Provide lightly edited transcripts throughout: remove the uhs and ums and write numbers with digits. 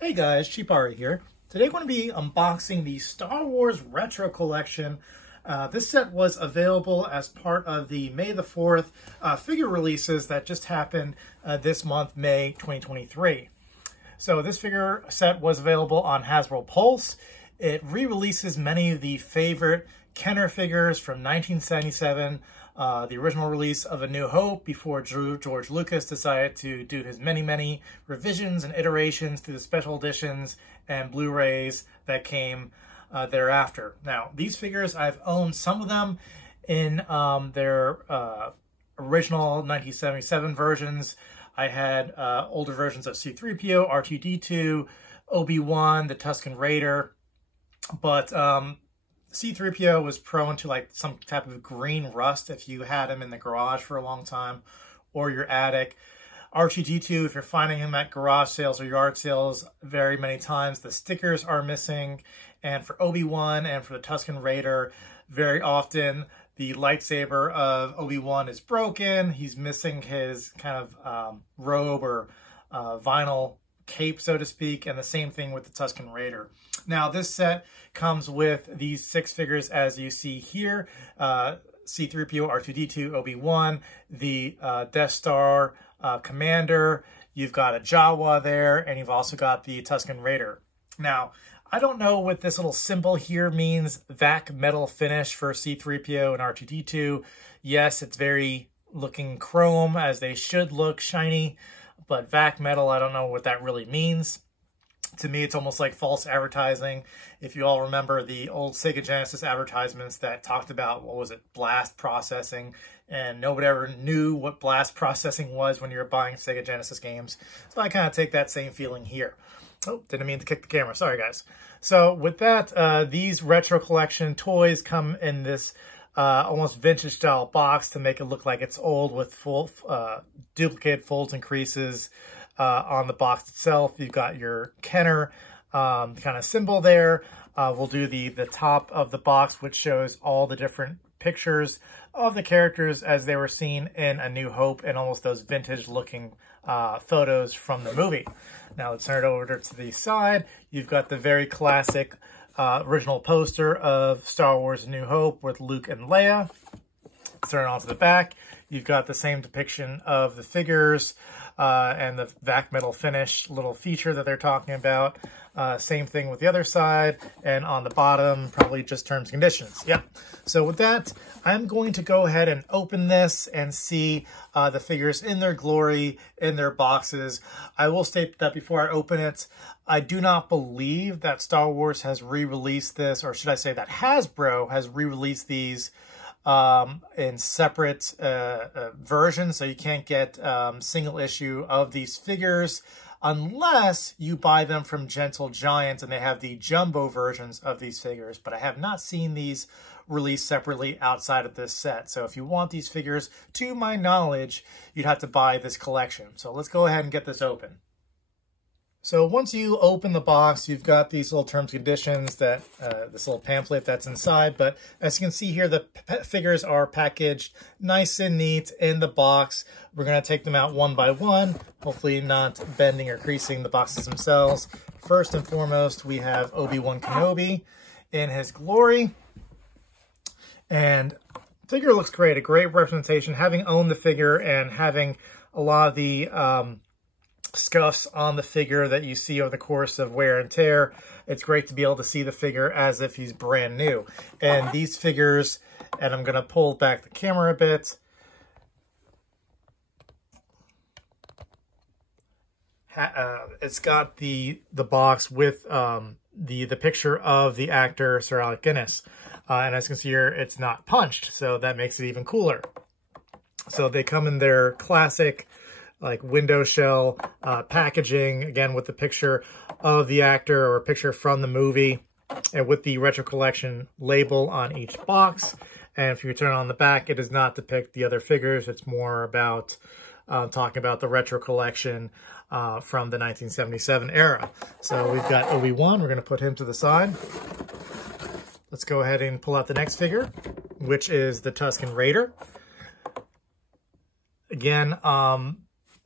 Hey guys, Cheapari here. Today I'm going to be unboxing the Star Wars Retro Collection. This set was available as part of the May the 4th figure releases that just happened this month, May 2023. So this figure set was available on Hasbro Pulse. It re-releases many of the favorite Kenner figures from 1977, the original release of A New Hope before George Lucas decided to do his many revisions and iterations to the special editions and Blu-rays that came thereafter. Now, these figures, I've owned some of them in their original 1977 versions. I had older versions of C-3PO, R2-D2, Obi-Wan, the Tusken Raider, but C-3PO was prone to like some type of green rust if you had him in the garage for a long time or your attic. R2-D2, if you're finding him at garage sales or yard sales very many times, the stickers are missing. And for Obi-Wan and for the Tusken Raider, very often the lightsaber of Obi-Wan is broken. He's missing his kind of robe or vinyl cape, so to speak, and the same thing with the Tusken Raider. Now, this set comes with these 6 figures, as you see here. C-3PO, R2-D2, Obi-Wan, the Death Star Commander. You've got a Jawa there, and you've also got the Tusken Raider. Now, I don't know what this little symbol here means, VAC metal finish for C-3PO and R2-D2. Yes, it's very looking chrome, as they should look, shiny. But VAC metal, I don't know what that really means. To me, it's almost like false advertising. If you all remember the old Sega Genesis advertisements that talked about, what was it, blast processing, and nobody ever knew what blast processing was when you were buying Sega Genesis games. So I kind of take that same feeling here. Oh, didn't mean to kick the camera. Sorry, guys. So with that, these retro collection toys come in this almost vintage style box to make it look like it's old, with full duplicated folds and creases on the box itself. You've got your Kenner kind of symbol there. We'll do the top of the box, which shows all the different pictures of the characters as they were seen in A New Hope and almost those vintage looking photos from the movie. Now let's turn it over to the side. You've got the very classic original poster of Star Wars A New Hope with Luke and Leia. Let's turn it on to the back. You've got the same depiction of the figures and the VAC metal finish little feature that they're talking about. Same thing with the other side. And on the bottom, probably just terms and conditions. Yep. So with that, I'm going to go ahead and open this and see the figures in their glory, in their boxes. I will state that before I open it, I do not believe that Star Wars has re-released this, or should I say that Hasbro has re-released these in separate versions, so you can't get single issue of these figures unless you buy them from Gentle Giant and they have the jumbo versions of these figures. But I have not seen these released separately outside of this set. So if you want these figures, to my knowledge, you'd have to buy this collection. So let's go ahead and get this open. So once you open the box, you've got these little terms and conditions, that this little pamphlet that's inside. But as you can see here, the figures are packaged nice and neat in the box. We're going to take them out one by one, hopefully not bending or creasing the boxes themselves. First and foremost, we have Obi-Wan Kenobi in his glory. And the figure looks great, a great representation. Having owned the figure and having a lot of the scuffs on the figure that you see over the course of wear and tear, it's great to be able to see the figure as if he's brand new. And these figures, and I'm going to pull back the camera a bit, it's got the box with the picture of the actor Sir Alec Guinness, and as you can see here, it's not punched, so that makes it even cooler. So they come in their classic like window shell packaging, again with the picture of the actor or a picture from the movie, and with the retro collection label on each box. And if you turn on the back, it does not depict the other figures. It's more about talking about the retro collection from the 1977 era. So we've got Obi-Wan. We're going to put him to the side. Let's go ahead and pull out the next figure, which is the Tusken Raider. Again,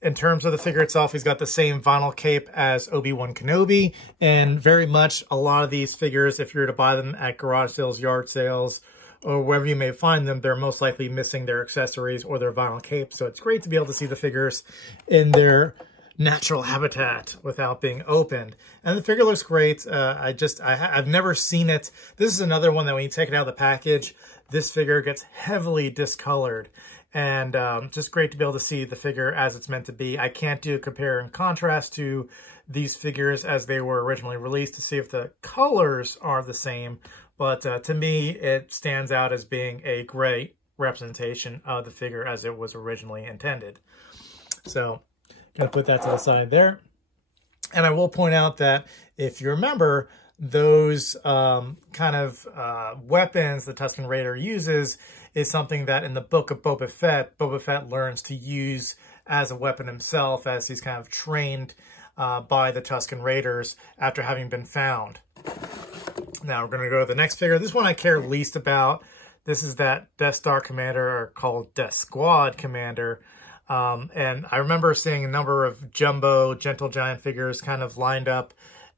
In terms of the figure itself, he's got the same vinyl cape as Obi-Wan Kenobi, and very much a lot of these figures, if you were to buy them at garage sales, yard sales, or wherever you may find them, they're most likely missing their accessories or their vinyl cape. So it's great to be able to see the figures in their natural habitat without being opened. And the figure looks great. I've never seen it. This is another one that when you take it out of the package, this figure gets heavily discolored. And just great to be able to see the figure as it's meant to be. I can't do a compare and contrast to these figures as they were originally released to see if the colors are the same. But to me, it stands out as being a great representation of the figure as it was originally intended. So I'm going to put that to the side there. And I will point out that if you remember, those kind of weapons the Tusken Raider uses is something that in the book of Boba Fett learns to use as a weapon himself as he's kind of trained by the Tusken Raiders after having been found. Now we're going to go to the next figure. This one I care least about. This is that Death Star Commander, or called Death Squad Commander. And I remember seeing a number of jumbo Gentle Giant figures kind of lined up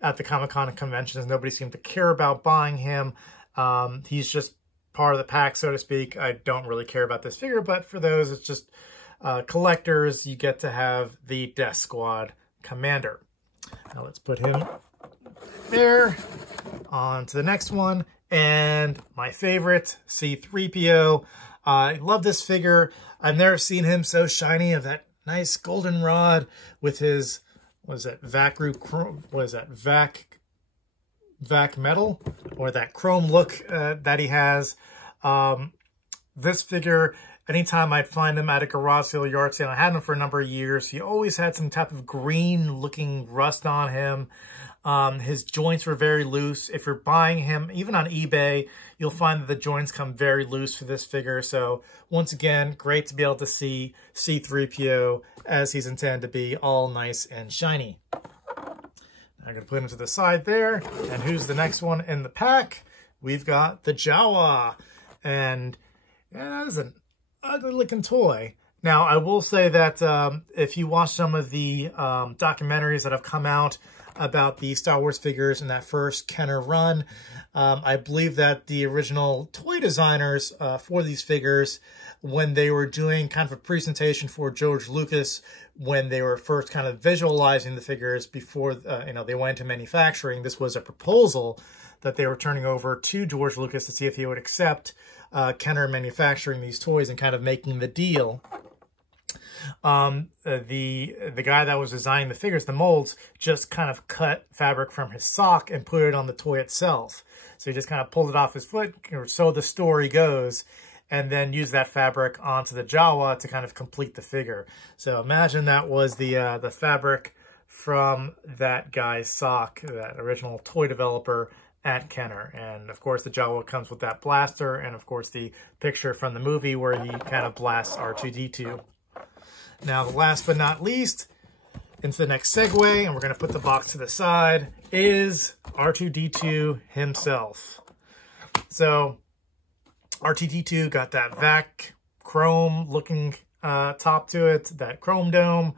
at the Comic-Con conventions. Nobody seemed to care about buying him. He's just part of the pack, so to speak. I don't really care about this figure, but for those, it's just collectors. You get to have the Death Squad Commander. Now let's put him there. On to the next one, and my favorite, C-3PO. I love this figure. I've never seen him so shiny, of that nice goldenrod with his, what is that, vac metal, or that chrome look that he has. This figure, anytime I'd find him at a garage sale, yard sale, I had him for a number of years. He always had some type of green looking rust on him. His joints were very loose. If you're buying him, even on eBay, you'll find that the joints come very loose for this figure. So once again, great to be able to see C-3PO as he's intended to be, all nice and shiny. I'm going to put him to the side there. And who's the next one in the pack? We've got the Jawa. And yeah, that is an ugly looking toy. Now, I will say that if you watch some of the documentaries that have come out about the Star Wars figures in that first Kenner run, I believe that the original toy designers for these figures, when they were doing kind of a presentation for George Lucas, when they were first kind of visualizing the figures before they went into manufacturing, this was a proposal that they were turning over to George Lucas to see if he would accept Kenner manufacturing these toys and kind of making the deal. The guy that was designing the figures, the molds, just kind of cut fabric from his sock and put it on the toy itself. So he just kind of pulled it off his foot, or so the story goes, and then used that fabric onto the Jawa to kind of complete the figure. So imagine that was the fabric from that guy's sock, that original toy developer at Kenner. And of course the Jawa comes with that blaster, and of course the picture from the movie where he kind of blasts R2-D2. Now, last but not least, into the next segue, and we're going to put the box to the side, is R2-D2 himself. So, R2-D2 got that vac chrome looking top to it, that chrome dome,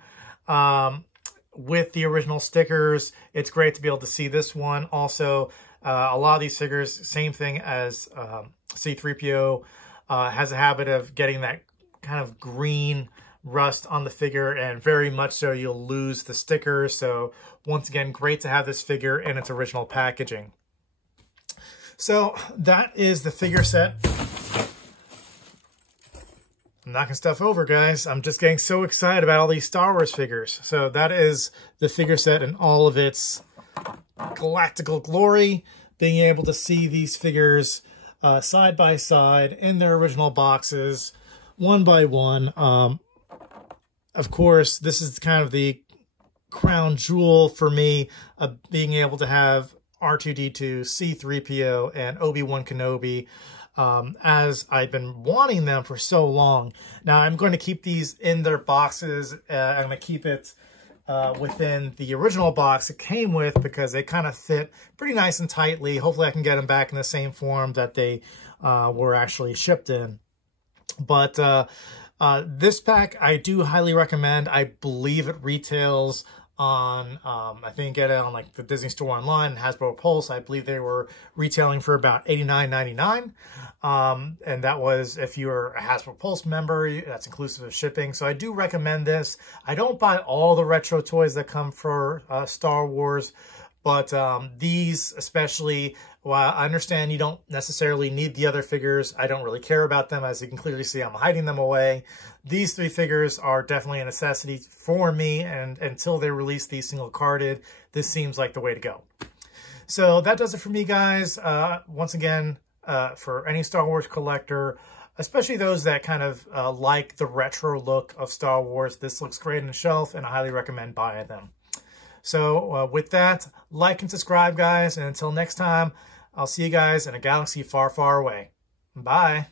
with the original stickers. It's great to be able to see this one. Also, a lot of these figures, same thing as C-3PO, has a habit of getting that kind of green rust on the figure, and very much so you'll lose the stickers. So once again, great to have this figure in its original packaging. So that is the figure set. I'm knocking stuff over, guys. I'm just getting so excited about all these Star Wars figures. So that is the figure set in all of its galactical glory. Being able to see these figures side by side in their original boxes, one by one. Of course, this is kind of the crown jewel for me of being able to have R2-D2, C-3PO, and Obi-Wan Kenobi, as I've been wanting them for so long. Now, I'm going to keep these in their boxes. I'm going to keep it within the original box it came with, because they kind of fit pretty nice and tightly. Hopefully, I can get them back in the same form that they were actually shipped in. But This pack I do highly recommend. I believe it retails on, I think get it on like the Disney Store online, Hasbro Pulse. I believe they were retailing for about $89.99. And that was if you're a Hasbro Pulse member, that's inclusive of shipping. So I do recommend this. I don't buy all the retro toys that come for Star Wars, but these especially, while I understand you don't necessarily need the other figures, I don't really care about them. As you can clearly see, I'm hiding them away. These 3 figures are definitely a necessity for me, and until they release these single carded, this seems like the way to go. So that does it for me, guys. Once again, for any Star Wars collector, especially those that kind of like the retro look of Star Wars, this looks great on the shelf, and I highly recommend buying them. So with that, like and subscribe, guys, and until next time, I'll see you guys in a galaxy far, far away. Bye.